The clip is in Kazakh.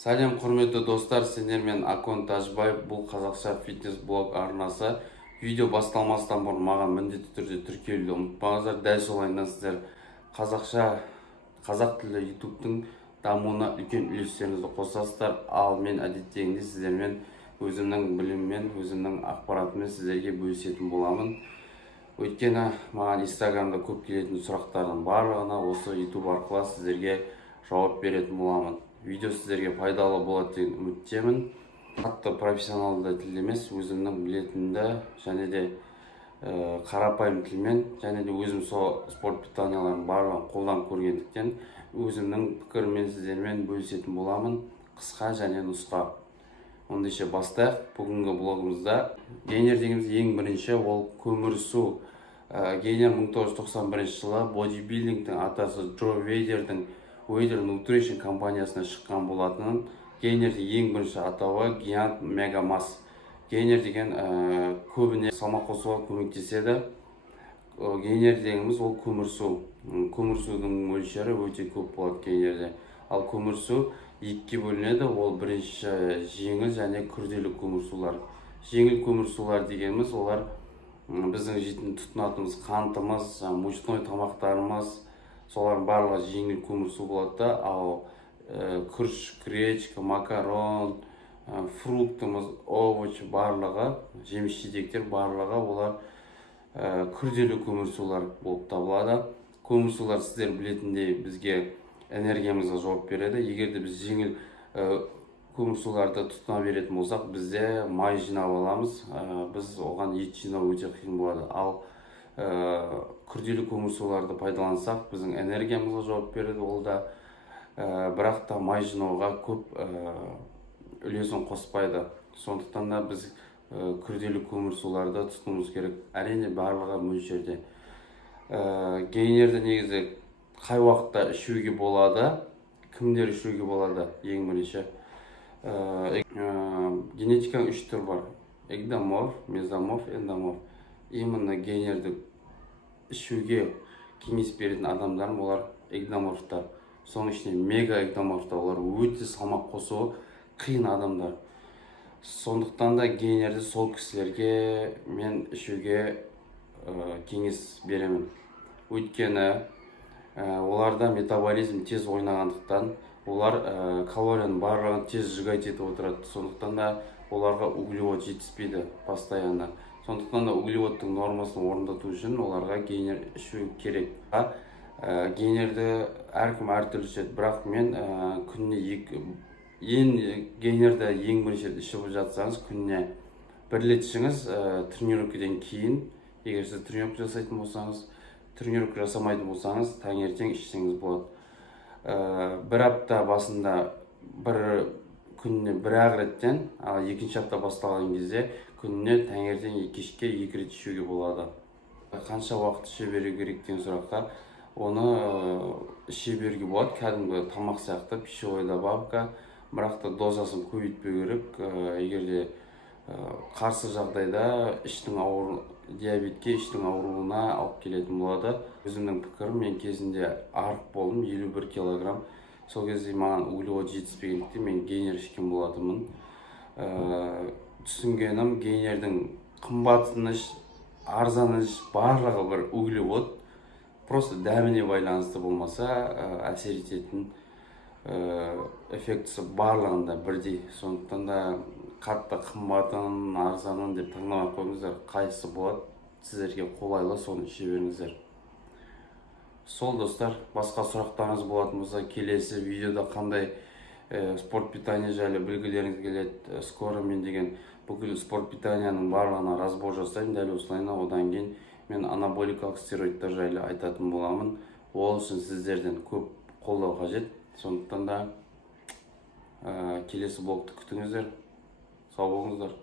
Сәлем құрметті достар, сендермен Акон Тажбаев, бұл қазақша фитнес блог арнасы. Видео басталмастан бұрын маған міндетті түрде тіркелуді ұмытпаңыздар. Дәл солайынан сіздер қазақ тілді ютубтың дамуына үлкен үлестеріңізді қосасыздар. Ал мен әдеттегідей сіздермен өзімнің біліммен, өзімнің ақпаратыммен сіздерге бөлісетін боламын. Өйткені маған инстаграмда көп келетін сұрақтардың барлығына осы ютуб арқылы сіздерге жауап беретін боламын. Видео сіздерге пайдалы болады деген үміттемін. Қатты профессионалды тілде емес, өзімнің білетінді және де қарапайым тілмен, және де өзім сол спорт питанияларын барлығын қолданып көргендіктен өзімнің пікіріммен сіздермен бөлісетін боламын. Қысқа және нұсқа. Ондайша бастайық. Бүгінгі блогымызда гейнер дегеніміз ең бірінші ол көмірсу. Гейнер 1991 жылы бодибилдингтің атасы Джо Вейдердің Wader Nutrition компаниясына шыққан болатынын. Гейнердің ең бірінші атауы Giant Mega Mass. Гейнер деген көбіне салмақ қосуға көмектеседі. Гейнер дегеніміз ол көмірсу. Көмірсудың мөлшері өте көп болады гейнерде. Ал көмірсу екіге бөлінеді. Ол бірінші жеңіл және күрделі көмірсулар. Жеңіл көмірсулар дегеніміз олар біздің жейтін тұтынатынымыз қантымыз, мучной тамақтарымыз, солардың барлығы жеңіл көмірсу болады. Ал күріш, гречка, макарон, фруктымыз, овощ барлығы, жеміс-жидектер барлығы олар күрделі көмірсулар болып табылады. Көмірсулар сіздер білетіндей бізге энергиямызға жауап береді. Егер де біз жеңіл көмірсуларды тұтына беретін болсақ, бізде май жинап аламыз. Біз оған ет жинау өте қиын болады. Ал күрделі көмірсуларды пайдалансақ, біздің энергиямызға жауап береді. Ол да бірақ та май жинауға көп үлесін қоспайды. Сондықтан да біз күрделі көмірсуларды тұтынуымыз керек. Әрине барлығы мөлшерде. Гейнерді негізі қай уақытта ішуге болады? Кімдер ішуге болады? Ең бірінші генетиканың 3 түрі бар. Экдоморф, мезоморф, эндоморф. Именно гейнерді ішуге кеңес беретін адамдар олар экдоморфтар. Соның ішінде мега экдоморфтар, олар өте салмақ қосуы қиын адамдар. Сондықтан да гейнерді сол кісілерге мен ішуге кеңес беремін. Өйткені оларда метаболизм тез ойнағандықтан олар калорияның барлығын тез сжигать етіп отырады. Сондықтан да оларға углевод жетіспейді постоянно. Сондықтан да углеводтың нормасын орындату үшін оларға гейнер ішу керек. Гейнерді әркім әртүрлі ішеді, бірақ мен күніне гейнерді ең бірінші рет ішіп жатсаңыз, күніне 1 рет ішіңіз. Тренировкадан кейін, егер сіз тренировка жасайтын болсаңыз, тренировка жасамайтын болсаңыз, таңертең ішсеңіз болады. Бір апта басында күніне 1 реттен, ал екінші апта басталған кезде күніне таңертең кешке 2 рет ішуге болады. Қанша уақыт іше беру керек деген сұраққа, оны іше беруге болады, кәдімгі тамақ сияқты, пищевая добавка, бірақ та дозасын көбейтпеу керек. Егер де қарсы жағдайда диабетке, іштің ауруына алып келетін болады. Өзімнің пікірім, мен кезінде арық болдым, 51 килограмм. Сол кезде маған углевод жетіспегендіктен мен гейнер ішкен болатынмын. Түсінгенім, гейнердің қымбатын іш, арзан іш, барлығы бір углевод. Просто дәміне байланысты болмаса, әсер ететін эффектісі барлығында бірдей. Сондықтан да қатты қымбатын, арзанын деп таңдамай қойыңыздар. Қайсысы болады, сіздерге қолайлы, соны іше беріңіздер. Сол достар, басқа сұрақтарыңыз болатын болса, келесі видеода қандай спорт питания жайлы білгілеріңіз келеді. Скоро мен деген бүкіл спорт питанияның барлығына разбор жасаймын. Дәл осылайына одан кейін мен анаболикалық стероидтар жайлы айтатын боламын. Ол үшін сіздерден көп қолдау қажет. Сондықтан да келесі блогты күтіңіздер. Сау болыңыздар.